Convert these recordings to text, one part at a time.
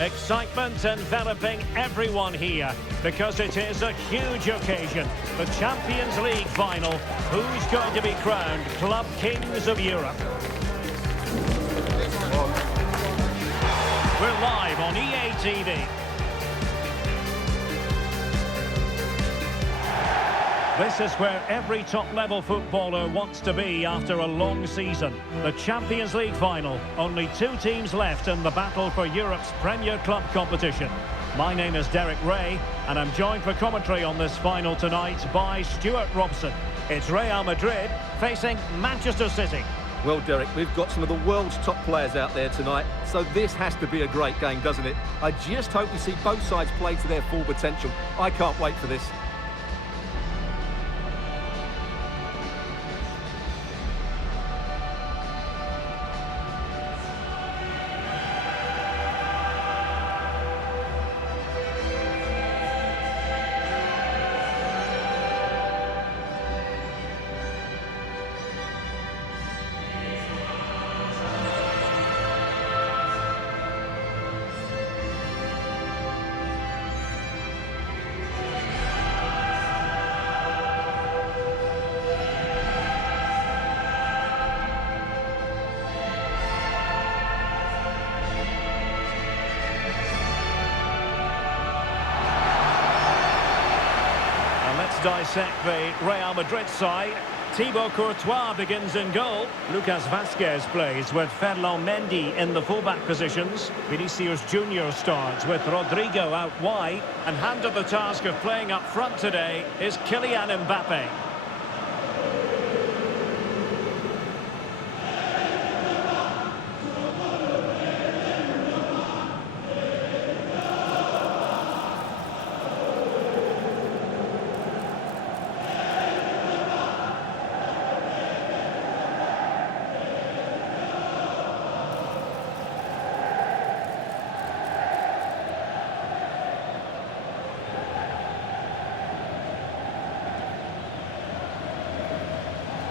Excitement enveloping everyone here because it is a huge occasion. The Champions League final. Who's going to be crowned Club Kings of Europe? We're live on EA TV. This is where every top-level footballer wants to be after a long season. The Champions League final. Only 2 teams left in the battle for Europe's Premier Club competition. My name is Derek Ray, and I'm joined for commentary on this final tonight by Stuart Robson. It's Real Madrid facing Manchester City. Well, Derek, we've got some of the world's top players out there tonight, so this has to be a great game, doesn't it? I just hope we see both sides play to their full potential. I can't wait for this. Dissect the Real Madrid side. Thibaut Courtois begins in goal. Lucas Vazquez plays with Ferland Mendy in the fullback positions. Vinicius Junior starts with Rodrigo out wide. And handed the task of playing up front today is Kylian Mbappe.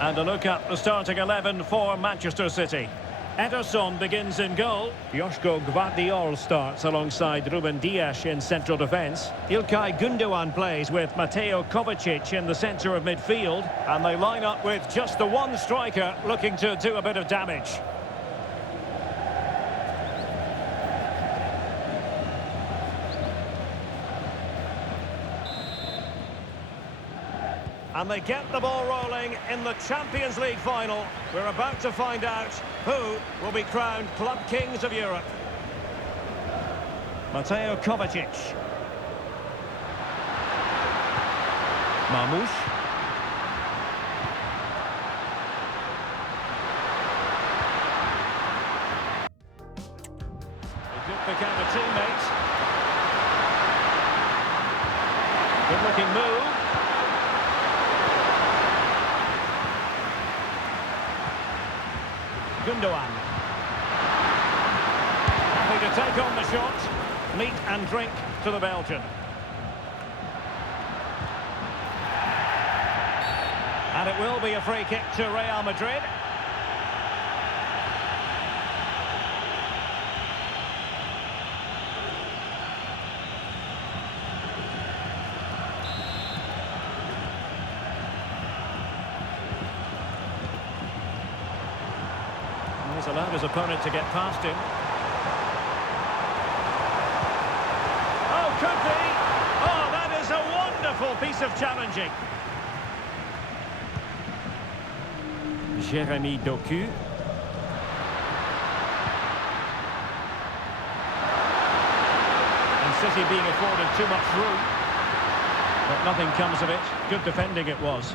And a look at the starting 11 for Manchester City. Ederson begins in goal. Joško Gvardiol starts alongside Ruben Dias in central defence. İlkay Gündoğan plays with Mateo Kovacic in the centre of midfield. And they line up with just the one striker looking to do a bit of damage. And they get the ball rolling in the Champions League final. We're about to find out who will be crowned Club Kings of Europe. Mateo Kovacic. Marmoush. He could pick out a teammate. Good-looking move. Gündoğan. Happy to take on the shot. Meat and drink to the Belgian. And it will be a free kick to Real Madrid. He's allowed his opponent to get past him. Oh, could be! Oh, that is a wonderful piece of challenging. Jérémy Doku. And City being afforded too much room. But nothing comes of it. Good defending it was.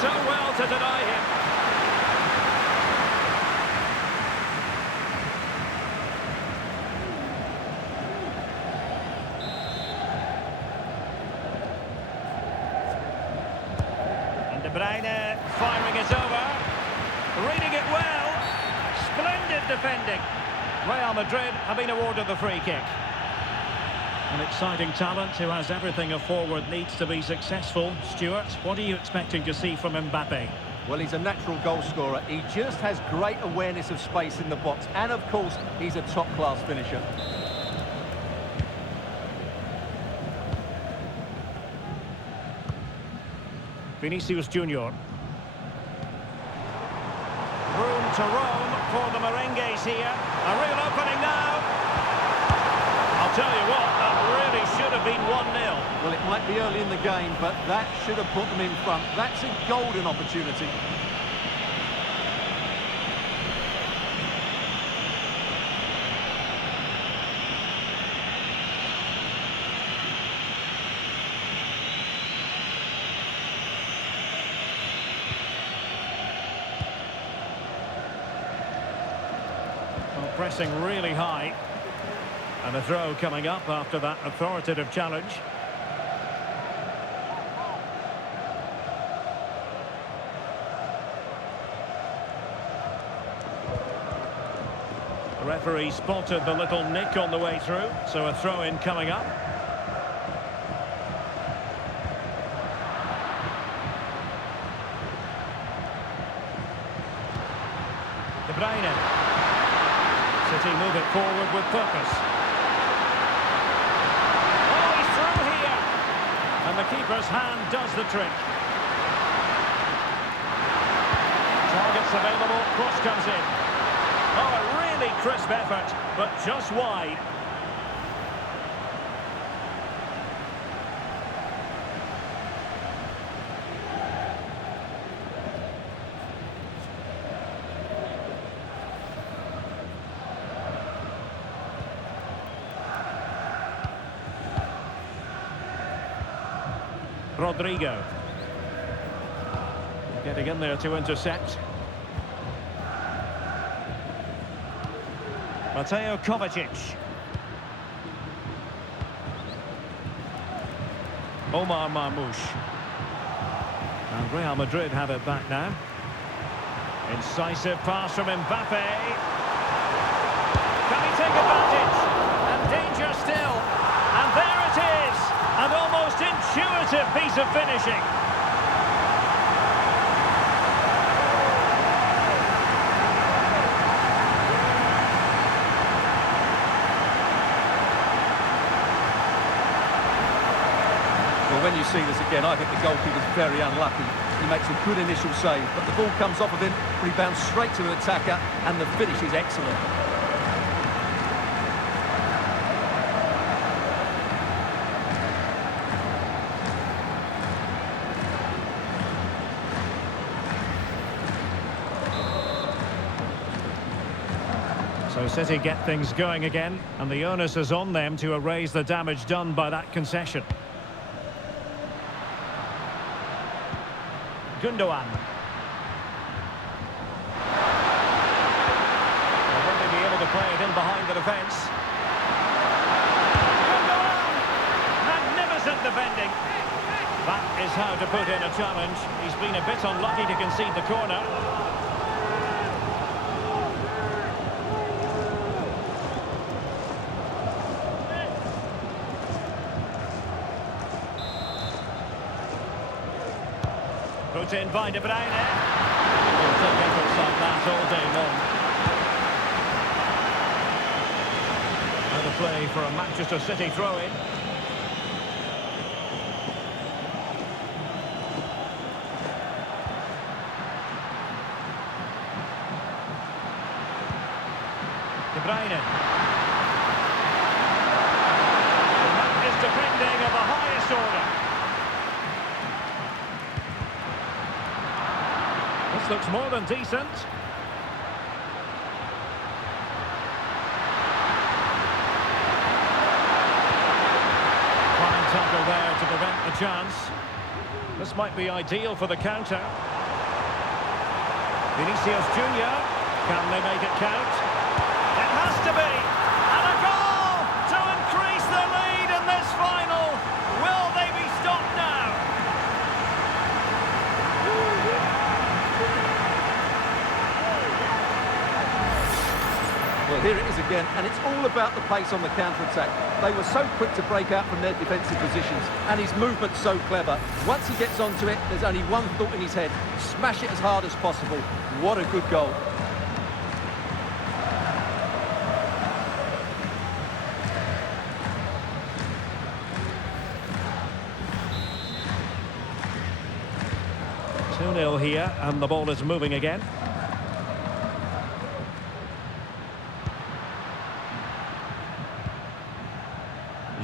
So well to deny him. And De Bruyne firing it over. Reading it well. Splendid defending. Real Madrid have been awarded the free kick. An exciting talent who has everything a forward needs to be successful. Stuart, what are you expecting to see from Mbappe? Well, he's a natural goal scorer. He just has great awareness of space in the box. And, of course, he's a top-class finisher. Vinicius Junior. Room to roam for the merengues here. A real opening now. I'll tell you what, that really should have been 1-0. Well, it might be early in the game, but that should have put them in front. That's a golden opportunity. Well, pressing really high. And a throw coming up after that authoritative challenge. The referee spotted the little nick on the way through, so a throw-in coming up. De Bruyne. City move it forward with purpose. And the keeper's hand does the trick. Targets available, cross comes in. Oh, a really crisp effort, but just wide. Rodrigo. Getting in there to intercept. Mateo Kovacic. Omar Marmoush. And Real Madrid have it back now. Incisive pass from Mbappe. Can he take advantage? And danger still. And there it is. An almost intuitive piece of finishing. Well, when you see this again, I think the goalkeeper's very unlucky. He makes a good initial save, but the ball comes off of him, rebounds straight to the attacker, and the finish is excellent. So City get things going again, and the onus is on them to erase the damage done by that concession. Gundogan. Well, will they be able to play it in behind the defence? Gundogan! Magnificent defending. That is how to put in a challenge. He's been a bit unlucky to concede the corner. Put in by De Bruyne. He'll take efforts like that all day long. Now the play for a Manchester City throw-in. De Bruyne. And that is defending of the highest order. This looks more than decent. Fine tackle there to prevent the chance. This might be ideal for the counter. Vinicius Junior. Can they make it count? It has to be! And a goal to increase the lead in this final! Will they be stopped now? Well, Well, here it is again, and it's all about the pace on the counter-attack. They were so quick to break out from their defensive positions, and his movement's so clever. Once he gets onto it, there's only one thought in his head: smash it as hard as possible. What a good goal. Two 0 here, and the ball is moving again.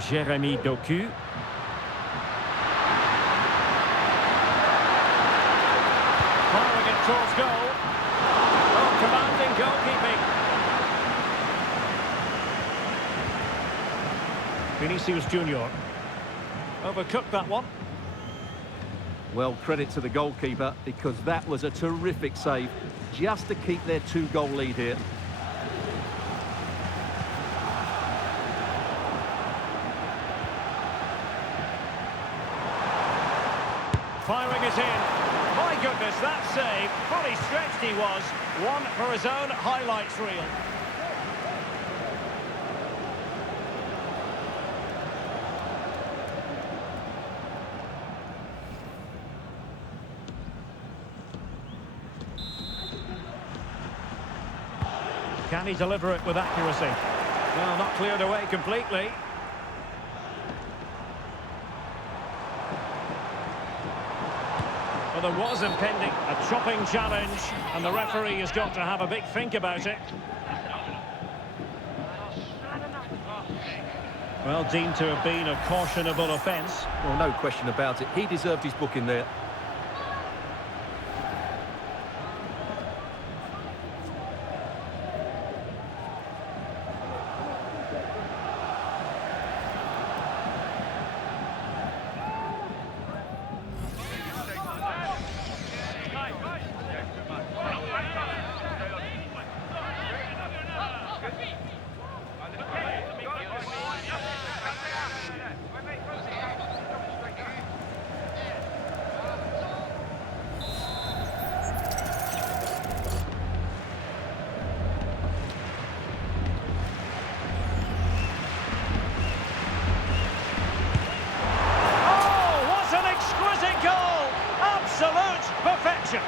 Jeremy Doku. Firing it towards goal. Oh, commanding goalkeeping. Vinicius Junior. Overcooked that one. Well, credit to the goalkeeper, because that was a terrific save, just to keep their 2-goal lead here. Firing it in. My goodness, that save. Fully stretched he was. One for his own highlights reel. Can he deliver it with accuracy? Well, not cleared away completely. Well, there was impending a chopping challenge, and the referee has got to have a big think about it. Well, deemed to have been a cautionable offence. Well, no question about it. He deserved his booking there. Perfection.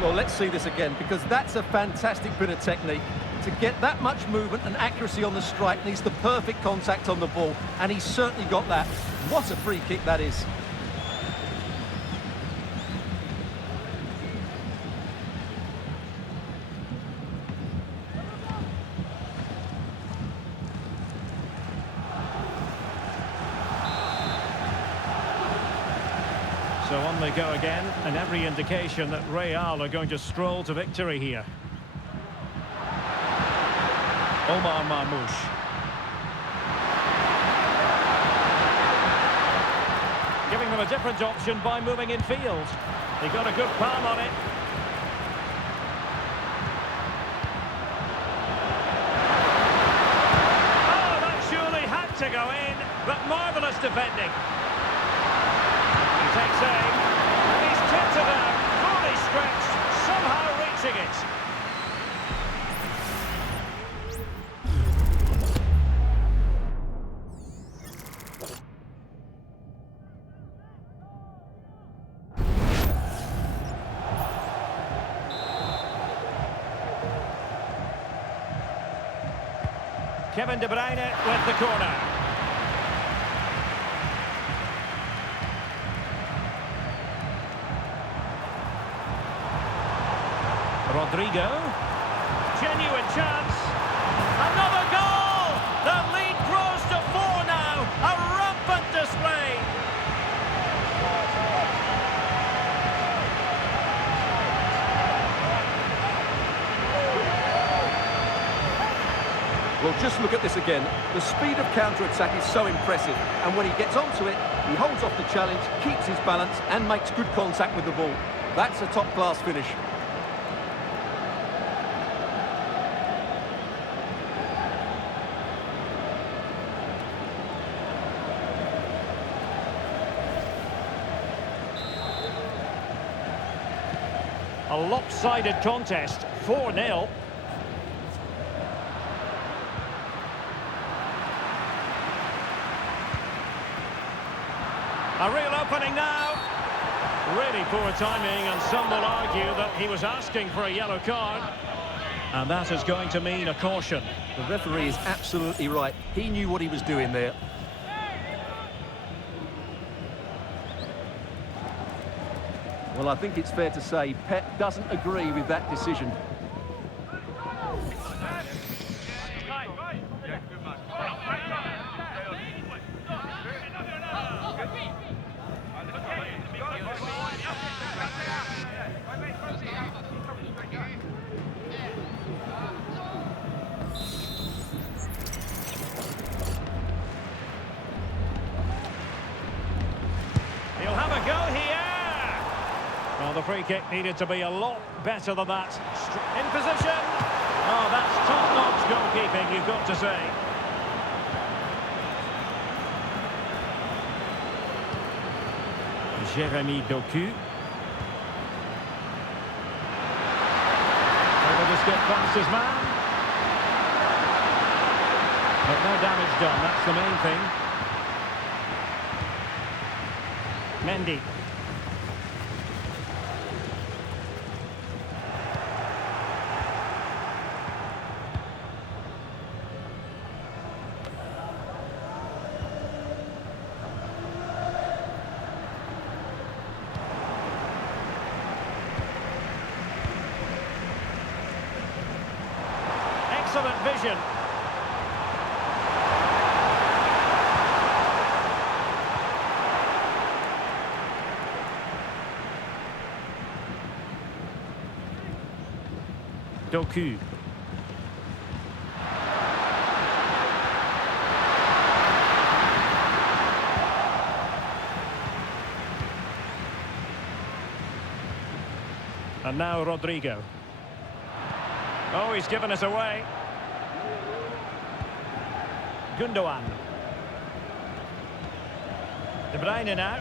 Well, let's see this again, because that's a fantastic bit of technique. To get that much movement and accuracy on the strike needs the perfect contact on the ball, and he's certainly got that. What a free kick that is. So on they go again, and every indication that Real are going to stroll to victory here. Omar Marmoush. Giving them a different option by moving in field. He got a good palm on it. Oh, that surely had to go in, but marvellous defending. He takes aim, and he's tipped it out, fully stretched, somehow reaching it. Kevin De Bruyne with the corner. Rodrigo. Genuine chance. Another goal! The lead grows to 4 now. A rampant display. Well, just look at this again. The speed of counter-attack is so impressive, and when he gets onto it, he holds off the challenge, keeps his balance, and makes good contact with the ball. That's a top-class finish. A lopsided contest, 4-0. A real opening now. Really poor timing, and some will argue that he was asking for a yellow card. And that is going to mean a caution. The referee is absolutely right. He knew what he was doing there. Well, I think it's fair to say Pep doesn't agree with that decision. He'll have a go here. Well, the free kick needed to be a lot better than that. In position. Oh, that's top-notch goalkeeping, you've got to say. Jérémy Doku. Able to skip past his man. But no damage done, that's the main thing. Mendy. Excellent vision. Doku. And now Rodrigo. Oh, he's given us away. Gundogan. De Bruyne now.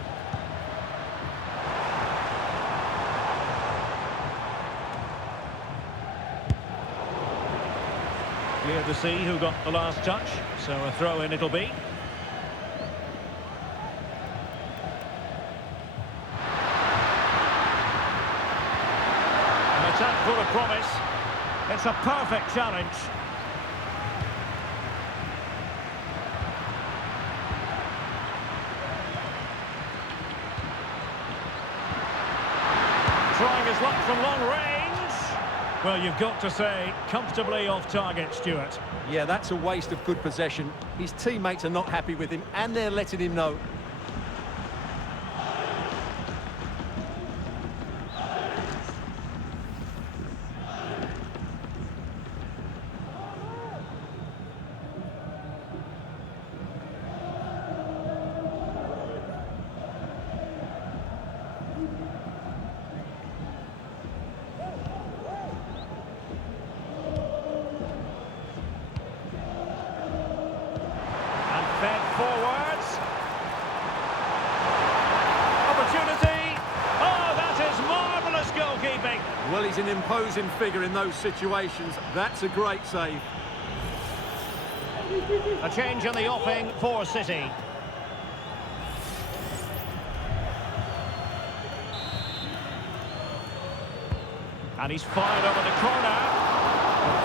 Clear to see who got the last touch, so a throw-in it'll be. An attack full of promise. It's a perfect challenge. Trying his luck from long range. Well, you've got to say, comfortably off target, Stuart. Yeah, that's a waste of good possession. His teammates are not happy with him, and they're letting him know. Fed forwards. Opportunity. Oh, that is marvellous goalkeeping. Well, he's an imposing figure in those situations. That's a great save. A change in the offing for City. And he's fired over the corner.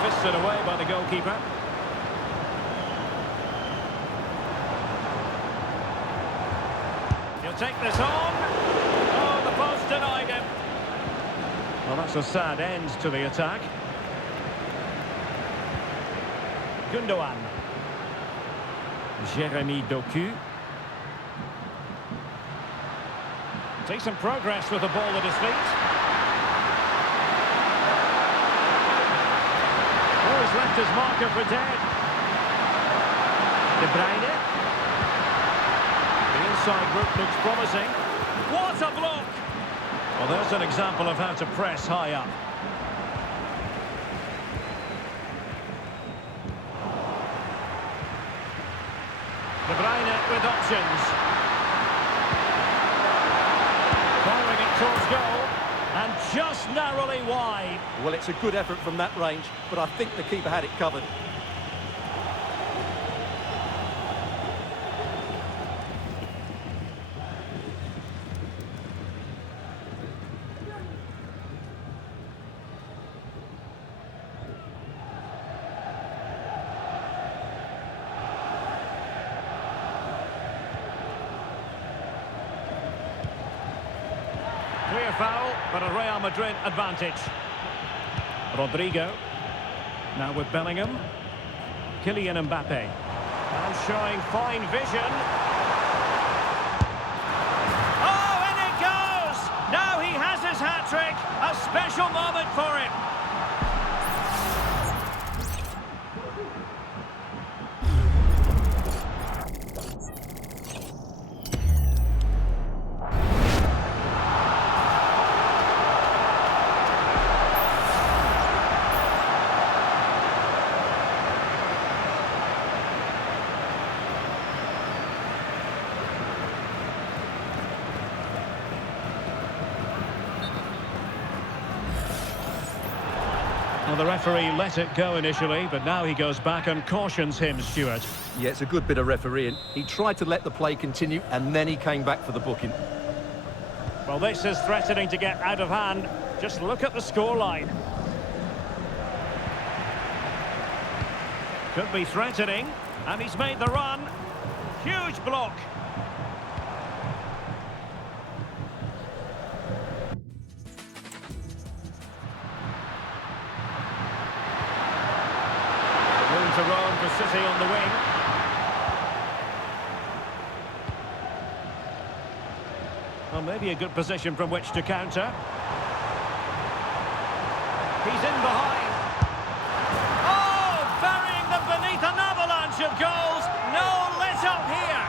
Fisted away by the goalkeeper. He'll take this on. Oh, the post denied him. Well, that's a sad end to the attack. Gundogan. Jérémy Doku. Decent progress with the ball at his feet. Oh, he's left his marker for dead. De Bruyne. The inside route looks promising. What a block! Well, there's an example of how to press high up. De Bruyne with options. Firing it towards goal, and just narrowly wide. Well, it's a good effort from that range, but I think the keeper had it covered. Clear foul, but a Real Madrid advantage. Rodrigo. Now with Bellingham. Kylian Mbappe. And showing fine vision. Oh, and it goes! Now he has his hat-trick. A special moment for him. Well, the referee let it go initially, but now he goes back and cautions him, Stuart. Yeah, it's a good bit of refereeing. He tried to let the play continue, and then he came back for the booking. Well, this is threatening to get out of hand. Just look at the scoreline. Could be threatening, and he's made the run. Huge block. Room to roam for City on the wing. Well, maybe a good position from which to counter. He's in behind. Oh, burying them beneath an avalanche of goals. No let up here.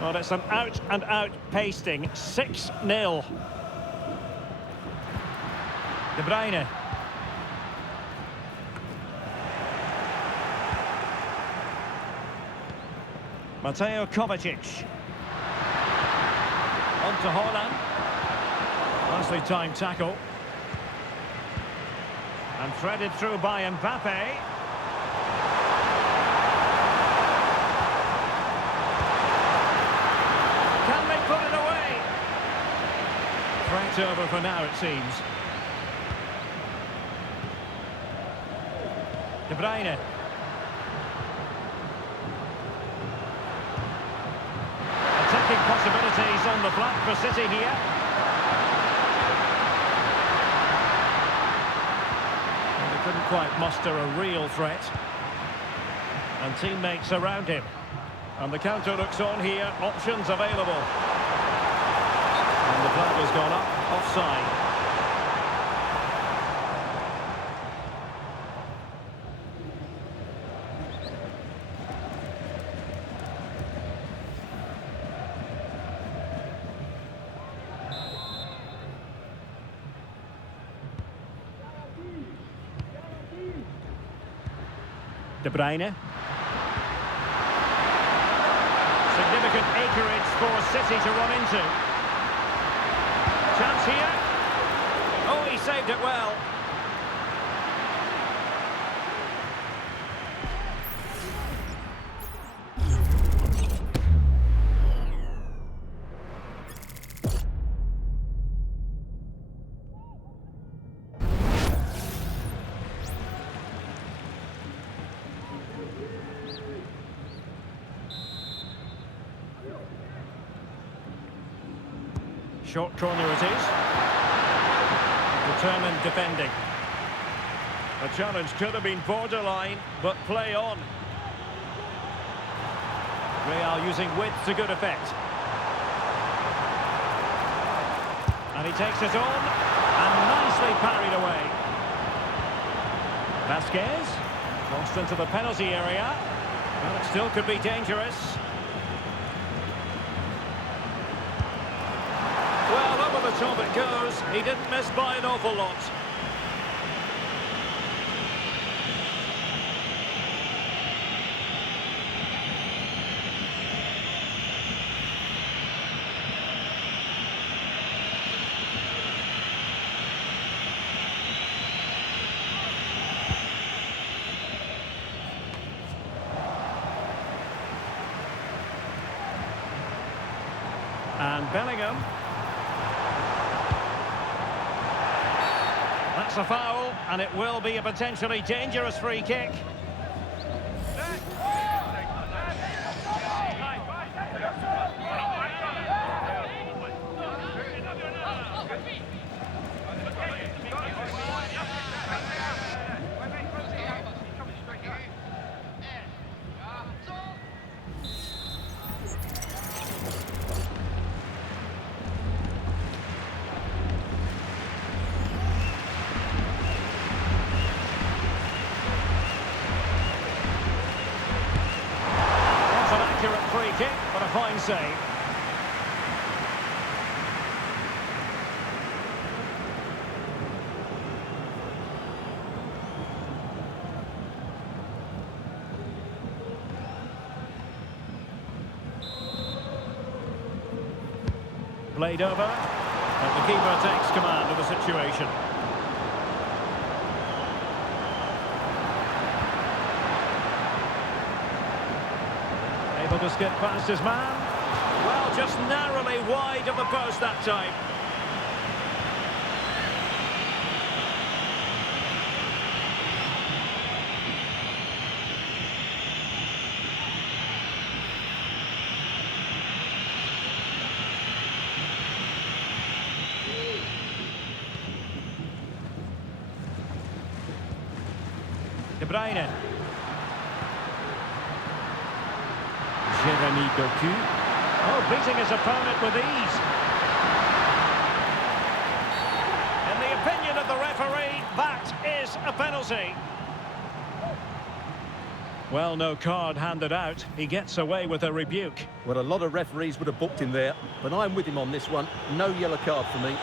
Well, it's an out-and-out pasting. 6-0. De Bruyne. Mateo Kovacic. On to Haaland. Nicely timed tackle. And threaded through by Mbappe. Can they put it away? Threat over for now, it seems. De Bruyne. Attacking possibilities on the flank for City here. Well, they couldn't quite muster a real threat. And teammates around him. And the counter looks on here, options available. And the flag has gone up, offside. De Bruyne. Significant acreage for City to run into. Chance here. Oh, he saved it well. Short corner it is. Determined defending. The challenge could have been borderline, but play on. Real using width to good effect. And he takes it on, and nicely parried away. Vasquez, crossed into the penalty area. Well, it still could be dangerous. Well, over the top it goes. He didn't miss by an awful lot. And Bellingham. That's a foul, and it will be a potentially dangerous free kick. Free kick, but a fine save. Played over, but the keeper takes command of the situation. Able to skip past his man. Well, just narrowly wide of the post that time. De Bruyne. Jeremy Doku. Oh, beating his opponent with ease. In the opinion of the referee, that is a penalty. Well, no card handed out. He gets away with a rebuke. Well, a lot of referees would have booked him there, but I'm with him on this one. No yellow card for me.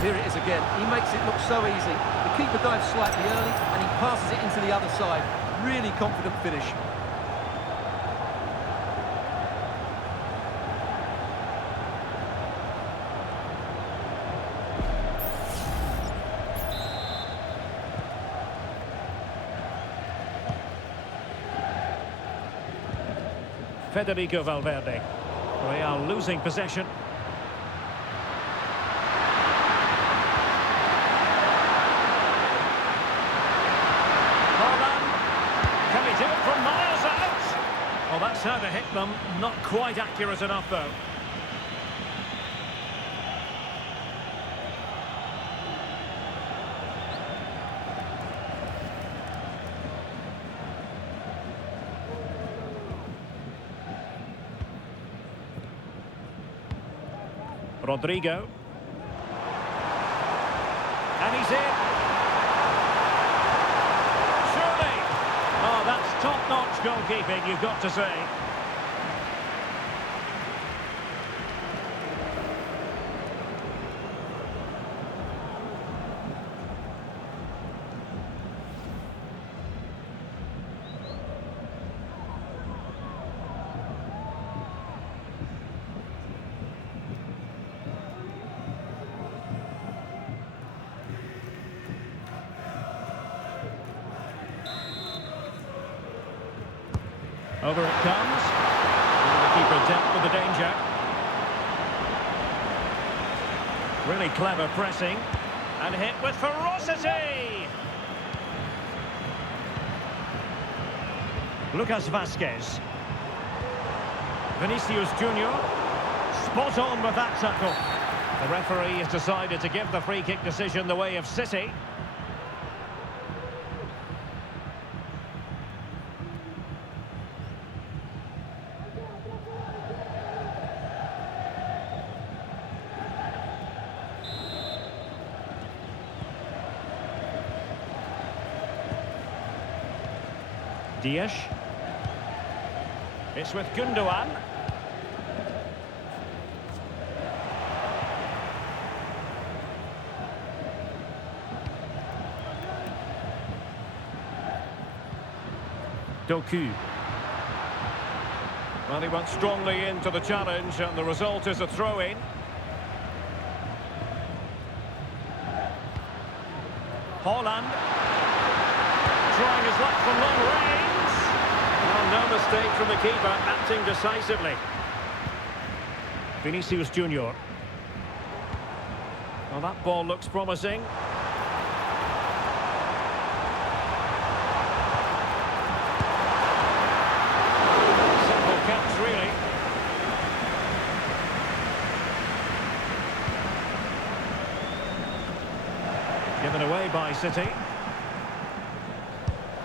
Here it is again. He makes it look so easy. The keeper dives slightly early and he passes it into the other side. Really confident finish. Federico Valverde. Real losing possession. From miles out. Well, that's how to hit them. Not quite accurate enough, though. Rodrigo. And he's in. Oh, that's top-notch goalkeeping, you've got to say. Over it comes. And the keeper dealt with the danger. Really clever pressing. And hit with ferocity! Lucas Vazquez. Vinicius Junior. Spot on with that tackle. The referee has decided to give the free kick decision the way of City. Dias. It's with Gundogan. Doku. Well, he went strongly into the challenge, and the result is a throw-in. Haaland. Trying his luck from long range. Well, no mistake from the keeper, acting decisively. Vinicius Junior. Well, that ball looks promising. Simple catch, really. Given away by City.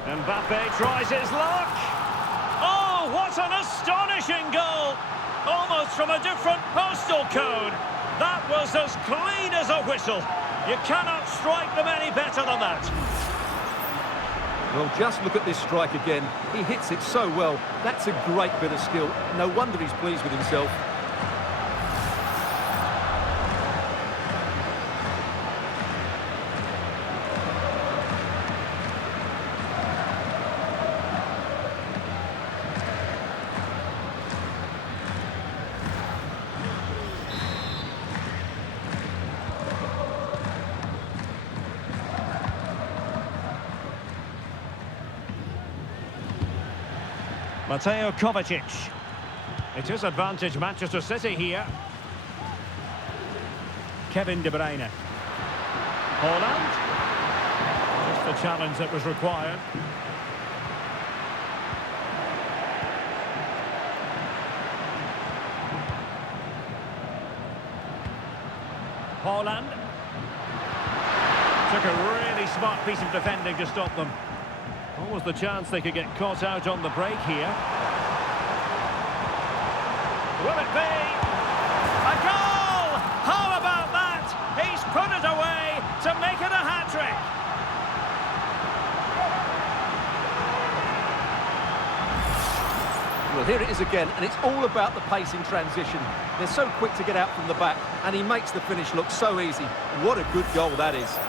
Mbappe tries his luck. Oh, what an astonishing goal! Almost from a different postal code. That was as clean as a whistle. You cannot strike them any better than that. Well, just look at this strike again. He hits it so well. That's a great bit of skill. No wonder he's pleased with himself. Mateo Kovacic. It is advantage Manchester City here. Kevin De Bruyne. Haaland. Just the challenge that was required. Haaland. Took a really smart piece of defending to stop them. Always the chance they could get caught out on the break here. Will it be? A goal! How about that? He's put it away to make it a hat-trick. Well, here it is again, and it's all about the pace in transition. They're so quick to get out from the back, and he makes the finish look so easy. What a good goal that is.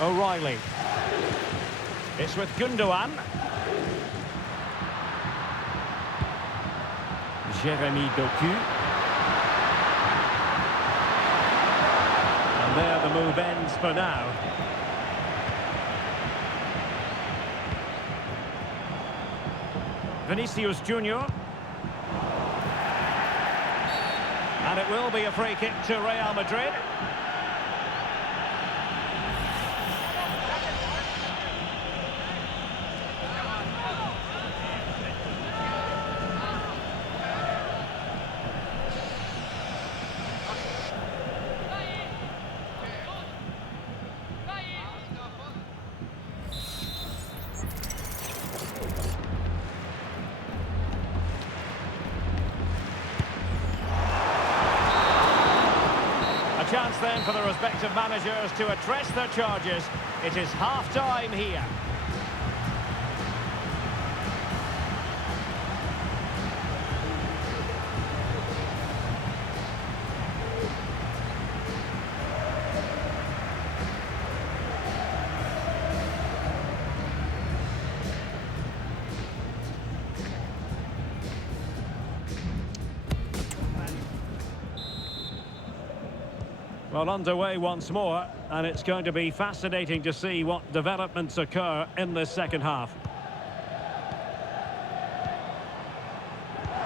O'Reilly. It's with Gundogan. Jeremy Doku. And there the move ends for now. Vinicius Junior. And it will be a free kick to Real Madrid. Chance then for the respective managers to address their charges. It is half-time here. Well, underway once more, and it's going to be fascinating to see what developments occur in this second half.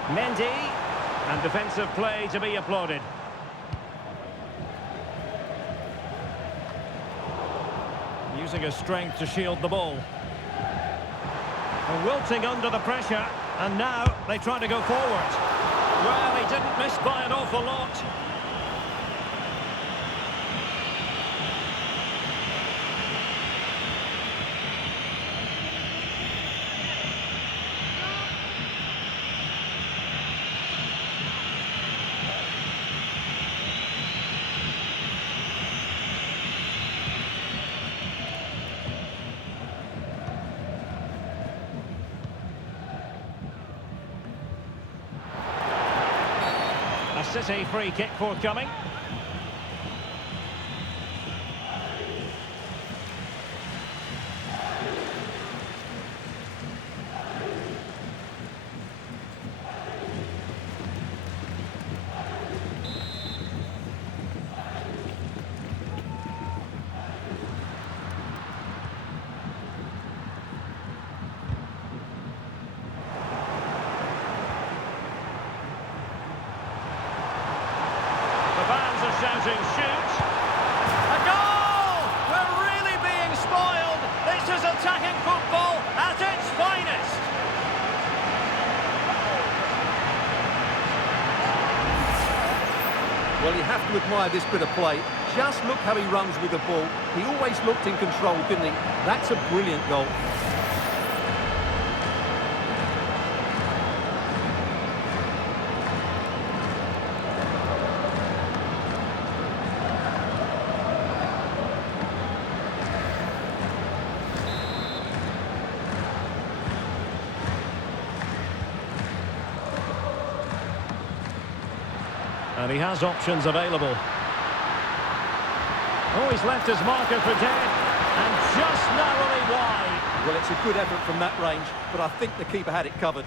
Mendy, and defensive play to be applauded. Using his strength to shield the ball. And wilting under the pressure, and now they try to go forward. Well, he didn't miss by an awful lot. A City free kick forthcoming. Shouting, shoot! A goal! We're really being spoiled! This is attacking football at its finest! Well, you have to admire this bit of play. Just look how he runs with the ball. He always looked in control, didn't he? That's a brilliant goal. And he has options available. Oh, he's left his marker for dead. And just narrowly wide. Well, it's a good effort from that range, but I think the keeper had it covered.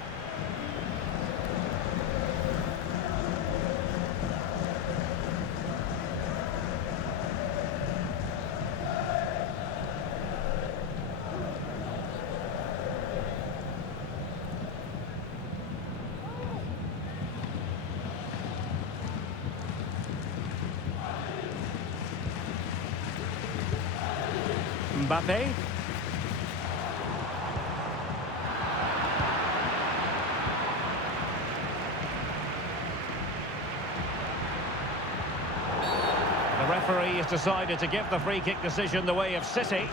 Mbappe. The referee has decided to give the free kick decision the way of City.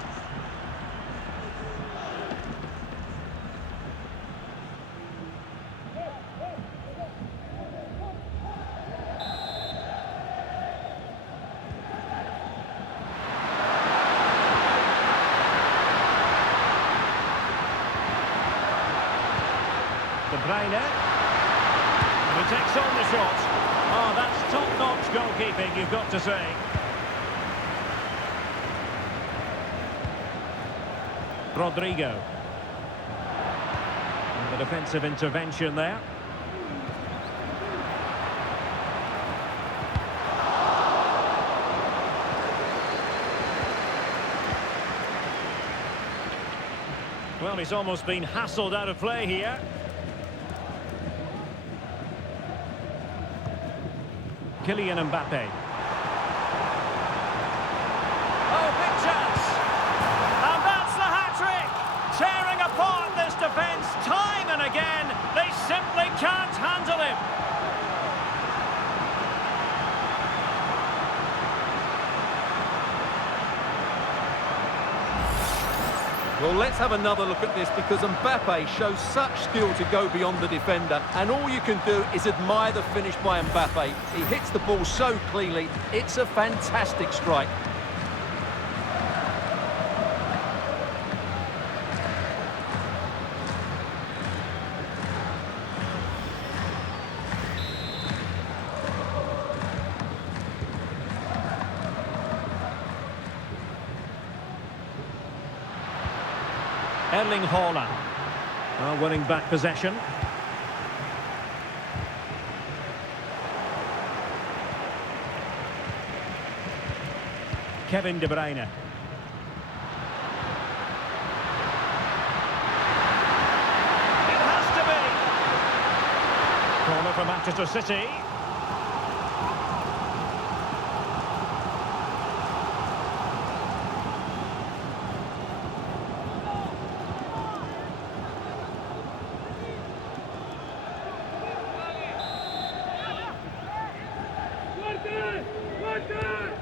De Bruyne. And he takes on the shot. Oh, that's top-notch goalkeeping, you've got to say. Rodrigo. And the defensive intervention there. Well, he's almost been hassled out of play here. Kylian Mbappe. Oh, big chance! And that's the hat-trick! Tearing apart this defence time and again. They simply can't handle him. Well, let's have another look at this because Mbappe shows such skill to go beyond the defender, and all you can do is admire the finish by Mbappe. He hits the ball so cleanly, it's a fantastic strike. Erling Haaland, winning back possession. Kevin De Bruyne. It has to be. Corner for Manchester City.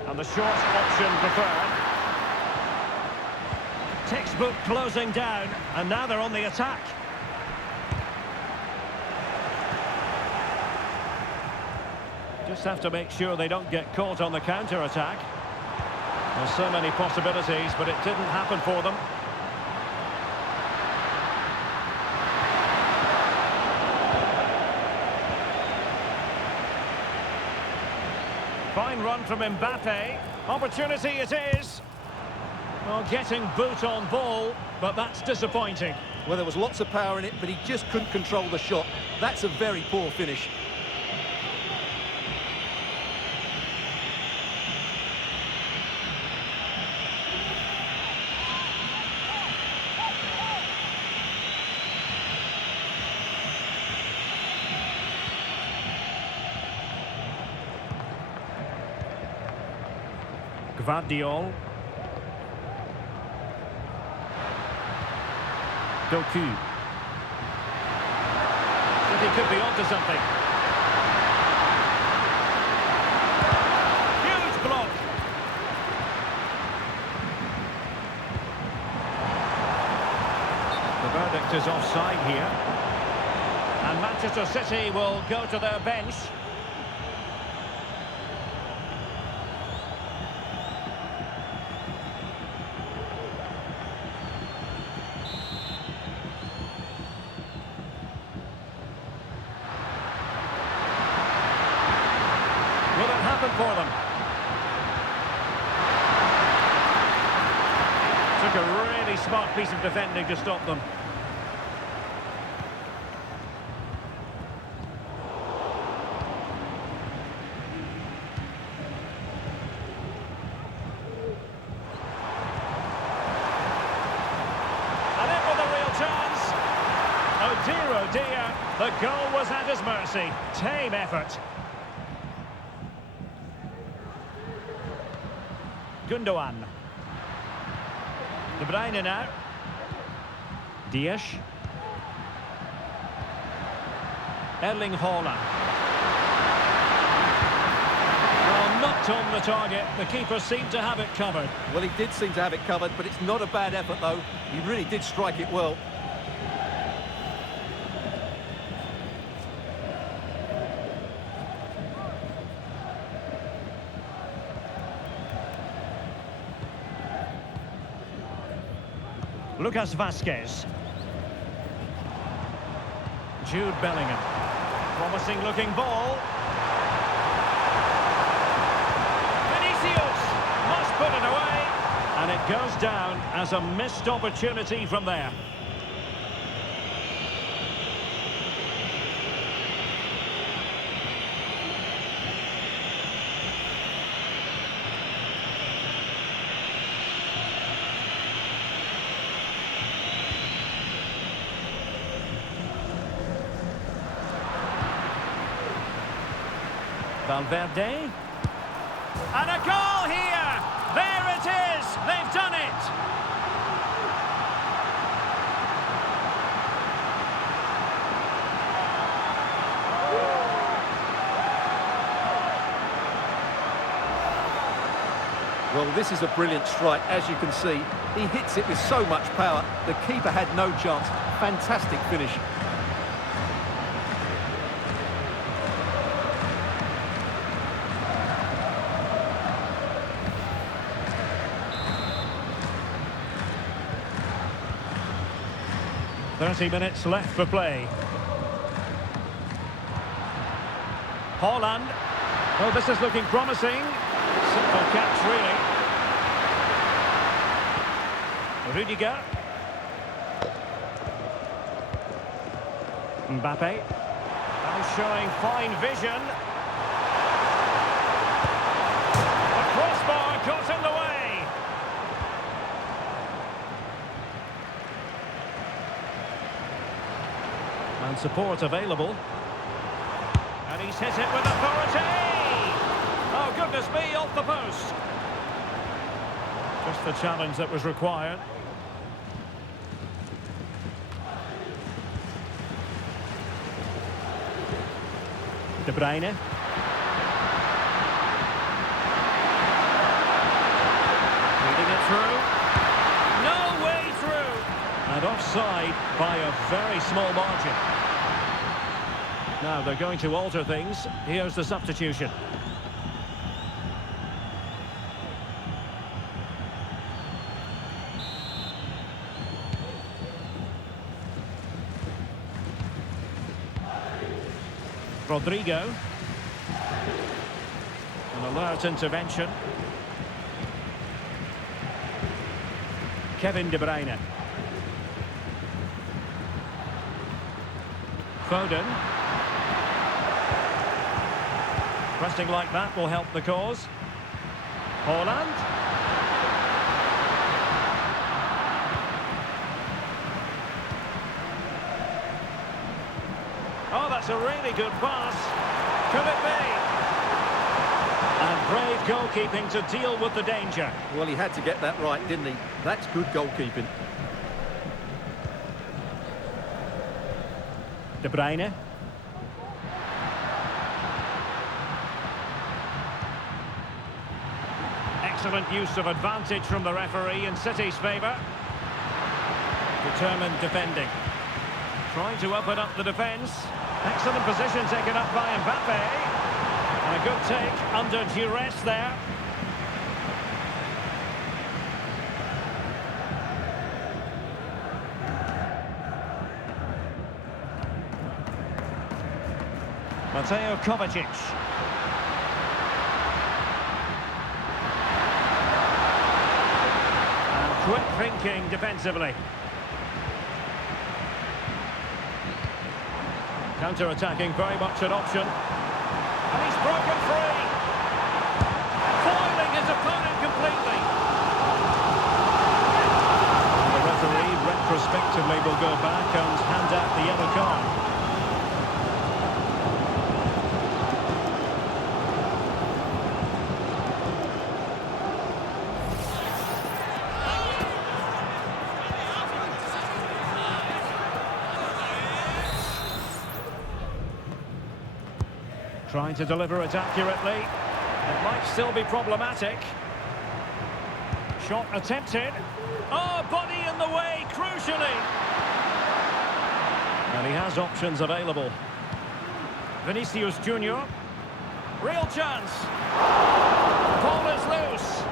And the short option preferred. Textbook closing down, and now they're on the attack. Just have to make sure they don't get caught on the counter-attack. There's so many possibilities, but it didn't happen for them. Fine run from Mbappe. Opportunity it is. Well, getting boot on ball, but that's disappointing. Well, there was lots of power in it, but he just couldn't control the shot. That's a very poor finish. Gvardiol. Doku. But he could be onto something. Huge block. The verdict is offside here. And Manchester City will go to their bench. Will it happen for them? Took a really smart piece of defending to stop them. And in with a real chance. Oh dear, the goal was at his mercy. Tame effort. Gundogan. De Bruyne now. Dias. Erling Haaland. Well, knocked on the target. The keeper seemed to have it covered. Well, he did seem to have it covered, but it's not a bad effort, though. He really did strike it well. Lucas Vazquez. Jude Bellingham. Promising looking ball. Vinicius must put it away. And it goes down as a missed opportunity from there. Valverde. And a goal here! There it is! They've done it! Well, this is a brilliant strike, as you can see. He hits it with so much power. The keeper had no chance. Fantastic finish. .30 minutes left for play. Haaland. Oh, this is looking promising. Simple catch, really. Rudiger. Mbappe. And showing fine vision. The crossbar got in the way. And support available. And he's hit it with authority! Oh, goodness me, off the post. Just the challenge that was required. De Bruyne. Reading it through. No way through! And offside by a very small margin. Now they're going to alter things. Here's the substitution. Rodrigo. An alert intervention. Kevin De Bruyne. Foden. Pressing like that will help the cause. Haaland. Oh, that's a really good pass. Could it be? And brave goalkeeping to deal with the danger. Well, he had to get that right, didn't he? That's good goalkeeping. De Bruyne. Excellent use of advantage from the referee in City's favour. Determined defending. Trying to open up the defence. Excellent position taken up by Mbappe. And a good take under duress there. Mateo Kovacic. And quick thinking defensively. Counter-attacking, very much an option. And he's broken free. Foiling his opponent completely. The referee retrospectively will go back and hand out the yellow card. Trying to deliver it accurately. It might still be problematic. Shot attempted. Oh, body in the way, crucially. And he has options available. Vinicius Junior. Real chance. Ball is loose.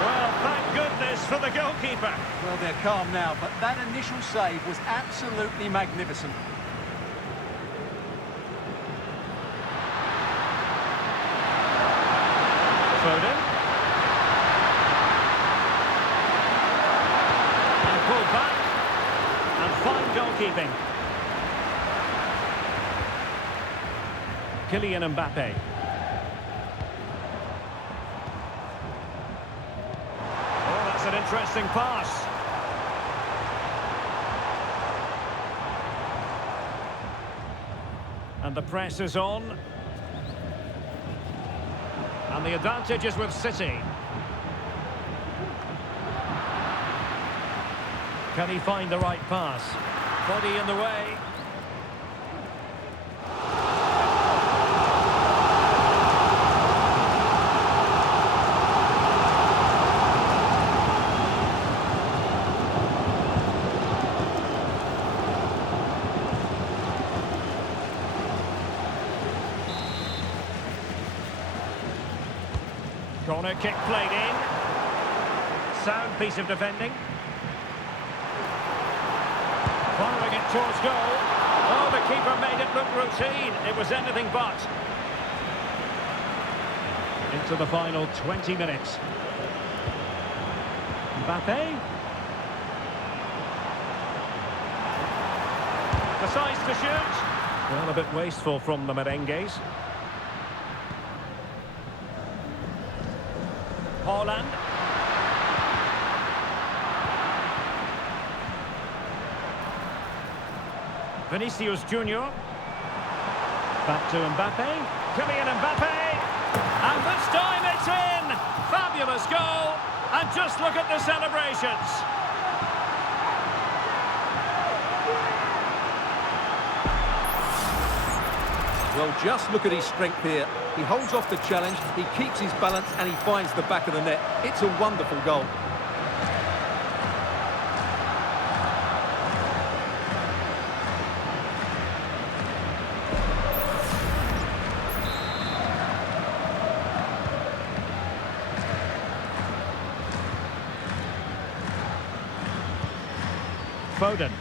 Well, thank goodness for the goalkeeper. Well, they're calm now, but that initial save was absolutely magnificent. Foden. And pulled back. And fine goalkeeping. Kylian Mbappe. Oh, that's an interesting pass. And the press is on. And the advantage is with City. Can he find the right pass? Body in the way. Corner kick played in. Sound piece of defending. Firing it towards goal. Oh, the keeper made it look routine. It was anything but. Into the final 20 minutes. Mbappe. Decides to shoot. Well, a bit wasteful from the merengues. Haaland. Vinicius Junior. Back to Mbappe. Kylian Mbappe. And this time it's in! Fabulous goal. And just look at the celebrations. Well, just look at his strength here. He holds off the challenge, he keeps his balance, and he finds the back of the net. It's a wonderful goal. Foden.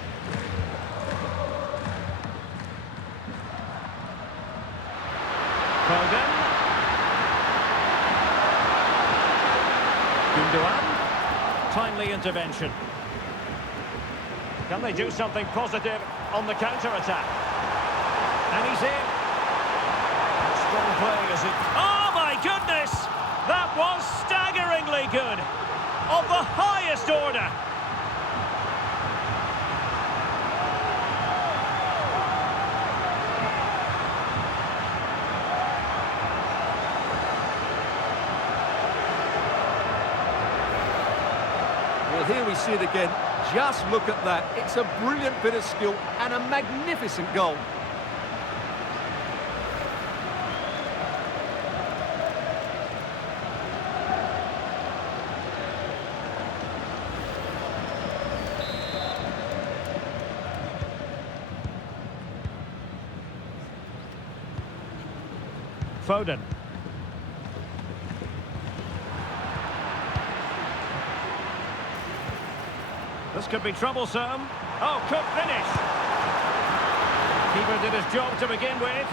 Foden. Gundogan. Timely intervention. Can they do something positive on the counter-attack? And he's in. Strong play as it... Oh my goodness! That was staggeringly good. Of the highest order. Well, here we see it again. Just look at that. It's a brilliant bit of skill and a magnificent goal. Foden. This could be troublesome. Oh, could finish. Keeper did his job to begin with.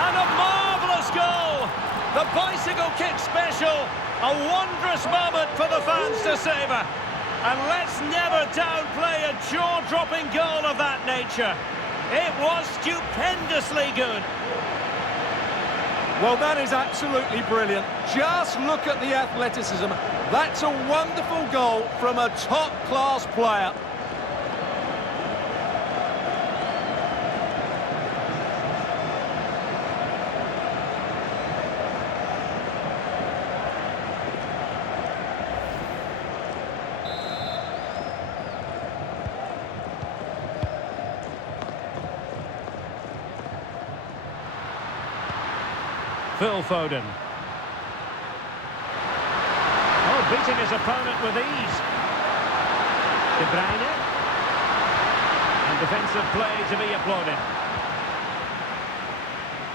And a marvellous goal! The bicycle kick special. A wondrous moment for the fans to savour. And let's never downplay a jaw-dropping goal of that nature. It was stupendously good. Well, that is absolutely brilliant. Just look at the athleticism. That's a wonderful goal from a top-class player. Phil Foden. Oh, beating his opponent with ease. De Bruyne. And defensive play to be applauded.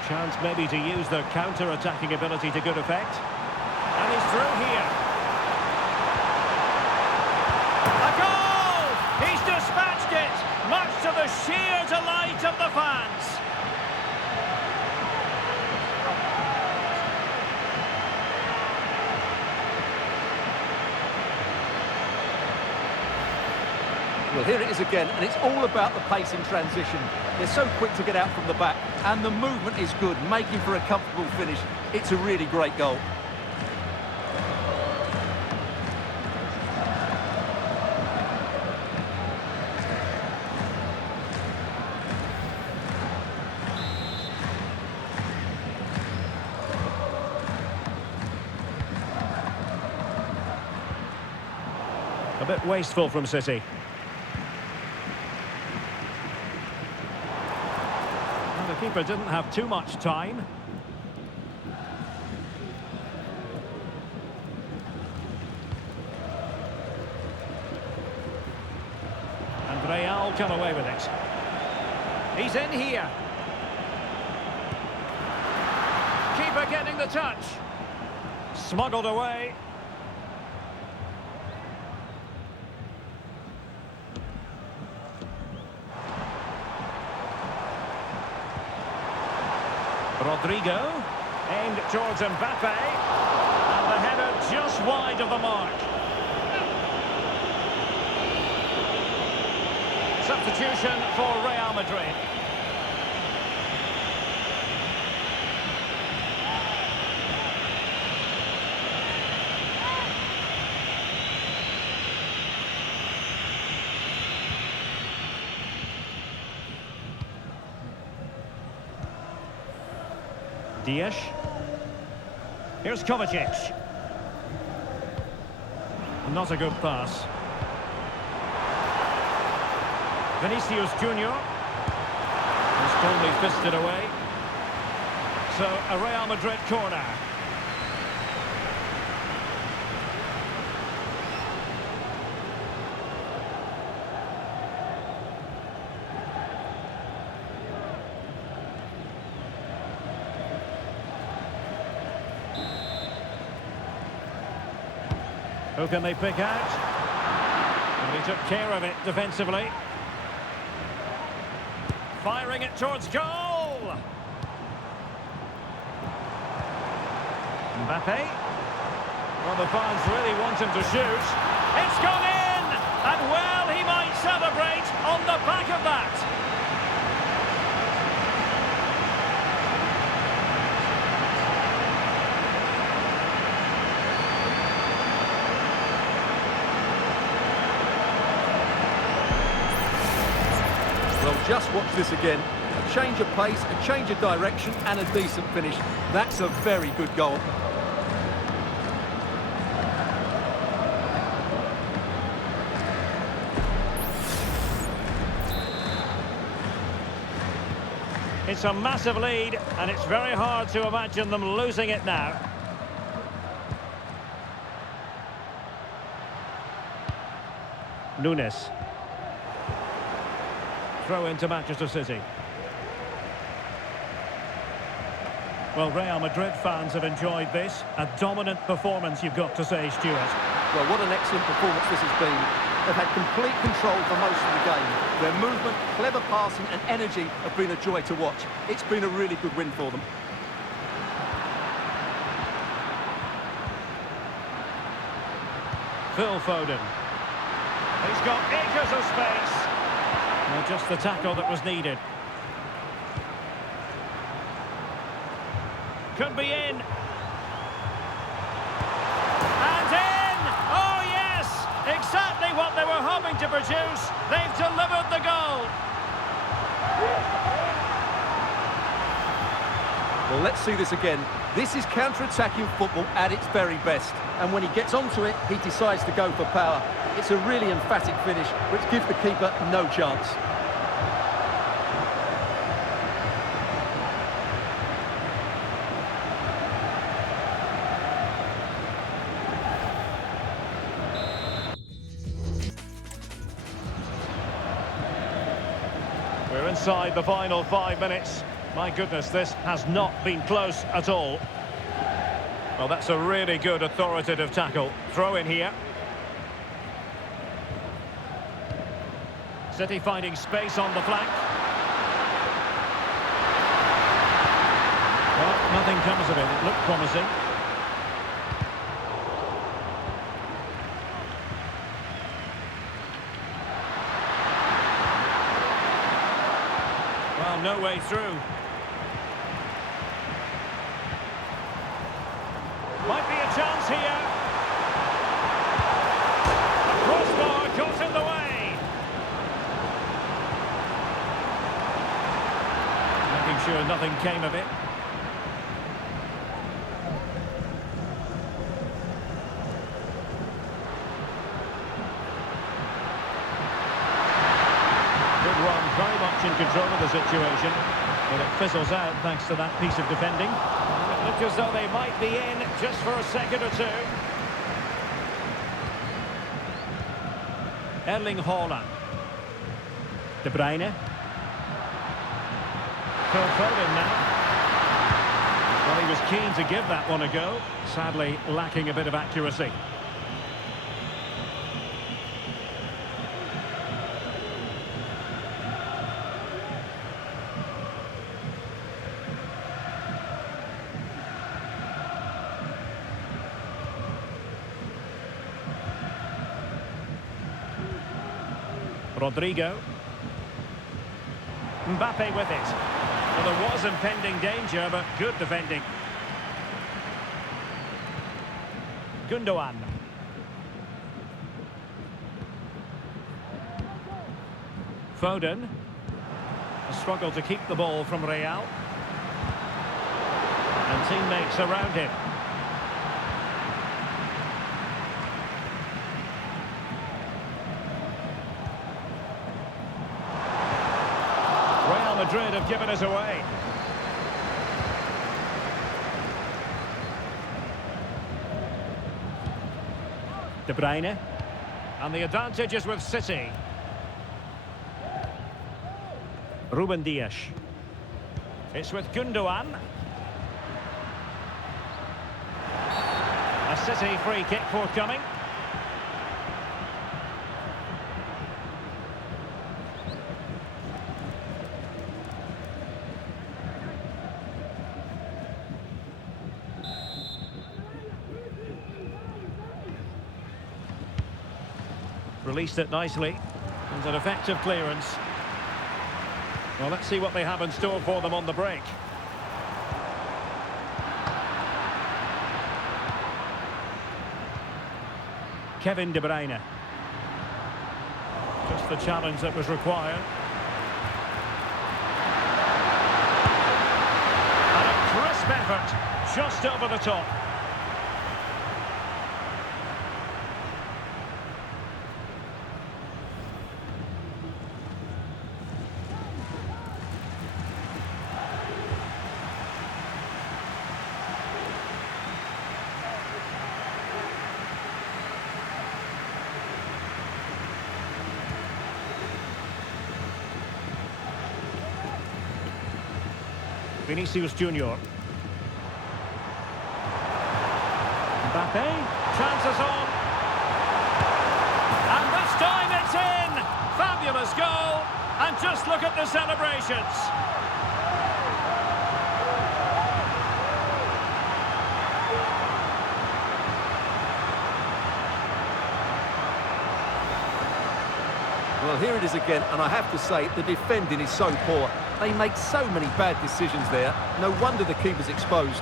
Chance maybe to use their counter-attacking ability to good effect. And he's through here. A goal! He's dispatched it, much to the sheer delight of the fans. Well, here it is again, and it's all about the pace in transition. They're so quick to get out from the back, and the movement is good, making for a comfortable finish. It's a really great goal. A bit wasteful from City. The keeper didn't have too much time. And Real come away with it. He's in here. Keeper getting the touch. Smuggled away. Rodrigo, aimed towards Mbappe, and the header just wide of the mark. Substitution for Real Madrid. Dias. Here's Kovacic. Not a good pass. Vinicius Junior. Just only fisted away. So, a Real Madrid corner. Who can they pick out? And he took care of it defensively. Firing it towards goal! Mbappe. Well, the fans really want him to shoot. It's gone in! And well, he might celebrate on the back of that. Well, just watch this again. A change of pace, a change of direction, and a decent finish. That's a very good goal. It's a massive lead, and it's very hard to imagine them losing it now. Nunes. Throw into Manchester City. Well, Real Madrid fans have enjoyed this. A dominant performance, you've got to say, Stuart. Well, what an excellent performance this has been. They've had complete control for most of the game. Their movement, clever passing and energy have been a joy to watch. It's been a really good win for them. Phil Foden. He's got acres of space. Well, just the tackle that was needed. Could be in. And in! Oh, yes! Exactly what they were hoping to produce. They've delivered the goal. Well, let's see this again. This is counter-attacking football at its very best. And when he gets onto it, he decides to go for power. It's a really emphatic finish, which gives the keeper no chance. We're inside the final 5 minutes. My goodness, this has not been close at all. Well, that's a really good authoritative tackle. Throw in here. City finding space on the flank. Well, nothing comes of it. It looked promising. Well, no way through. Might be a chance here. The crossbar got in the way. Making sure nothing came of it. Good run, very much in control of the situation. But it fizzles out thanks to that piece of defending. It looked as though they might be in just for a second or two. Erling Haaland. De Bruyne. Phil Foden now. Well, he was keen to give that one a go. Sadly, lacking a bit of accuracy. Rodrigo. Mbappe with it. Well, there was impending danger, but good defending. Gundogan. Foden. A struggle to keep the ball from Real. teammates around him. Real Madrid have given us away. De Bruyne. And the advantage is with City. Ruben Dias. It's with Gundogan. A City free kick forthcoming. Released it nicely. And an effective clearance. Well, let's see what they have in store for them on the break. Kevin De Bruyne. Just the challenge that was required. And a crisp effort, just over the top. Vinicius Junior. Mbappe, chances on. And this time it's in! Fabulous goal! And just look at the celebrations. Well, here it is again, and I have to say, the defending is so poor. They make so many bad decisions there. No wonder the keeper's exposed.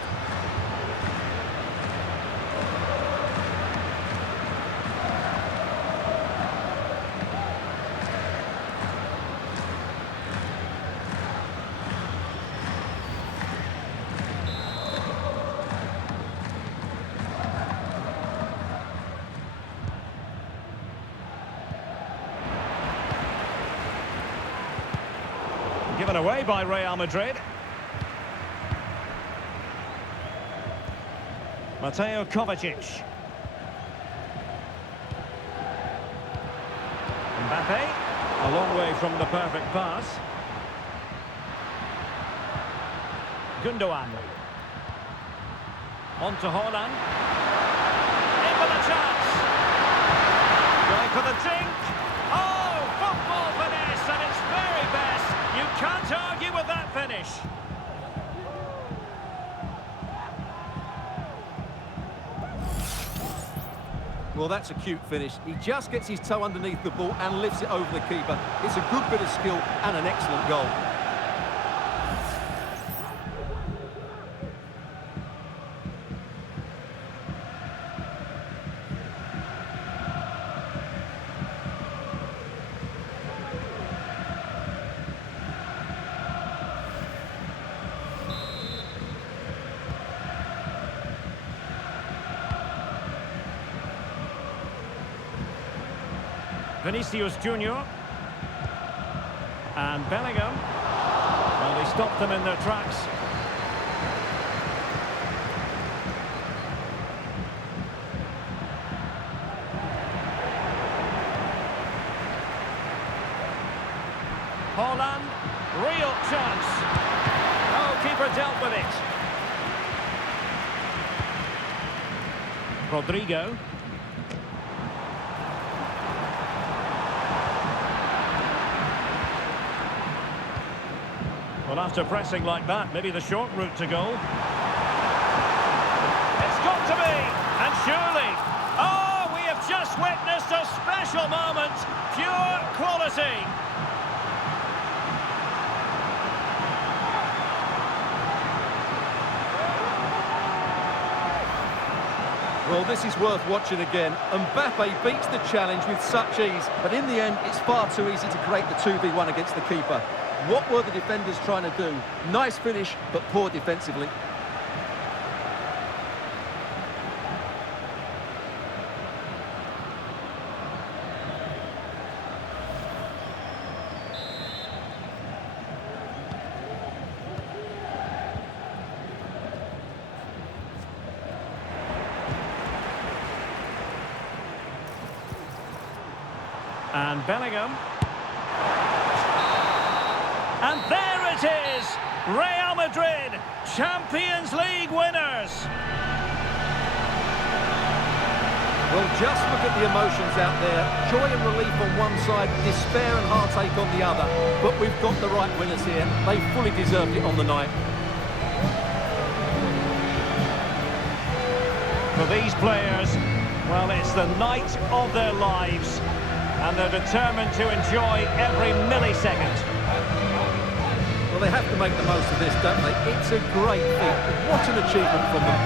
Given away by Real Madrid. Mateo Kovacic. Mbappe, a long way from the perfect pass. Gundogan. On to Haaland. In with a chance. Going for the dink. Oh, football finesse at its very best. You can't argue with that finish. Well, that's a cute finish. He just gets his toe underneath the ball and lifts it over the keeper. It's a good bit of skill and an excellent goal. Vinicius Junior. And Bellingham. Well, they stopped them in their tracks. Haaland, real chance. Oh, keeper dealt with it. Rodrigo. Well, after pressing like that, maybe the short route to goal. It's got to be, and surely. Oh, we have just witnessed a special moment. Pure quality. Well, this is worth watching again. Mbappe beats the challenge with such ease, but in the end, it's far too easy to create the 2v1 against the keeper. What were the defenders trying to do? Nice finish, but poor defensively. And Bellingham. And there it is! Real Madrid, Champions League winners! Well, just look at the emotions out there. Joy and relief on one side, despair and heartache on the other. But we've got the right winners here. They fully deserved it on the night. For these players, well, it's the night of their lives. And they're determined to enjoy every millisecond. Well, they have to make the most of this, don't they? It's a great feat. What an achievement from them.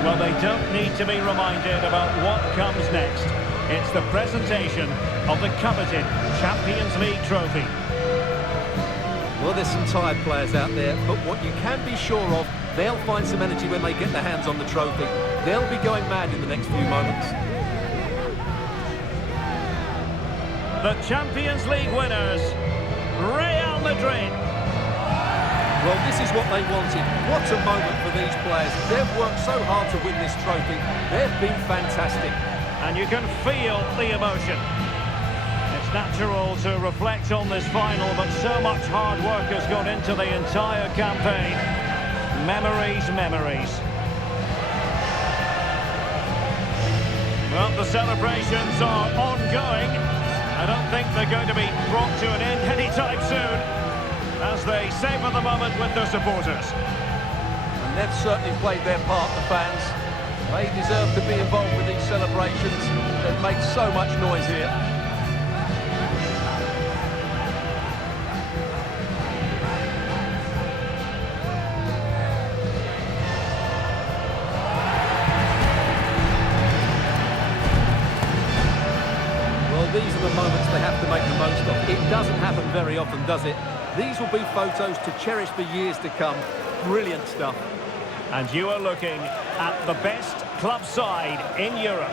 Well, they don't need to be reminded about what comes next. It's the presentation of the coveted Champions League trophy. Well, there's some tired players out there, but what you can be sure of, they'll find some energy when they get their hands on the trophy. They'll be going mad in the next few moments. The Champions League winners, Real Madrid. Well, this is what they wanted. What a moment for these players. They've worked so hard to win this trophy. They've been fantastic. And you can feel the emotion. It's natural to reflect on this final, but so much hard work has gone into the entire campaign. Memories, memories. Well, the celebrations are ongoing. I don't think they're going to be brought to an end anytime soon, as they savour the moment with their supporters. And they've certainly played their part, the fans. They deserve to be involved with these celebrations. They've made so much noise here. These are the moments they have to make the most of. It doesn't happen very often, does it? These will be photos to cherish for years to come. Brilliant stuff. And you are looking at the best club side in Europe.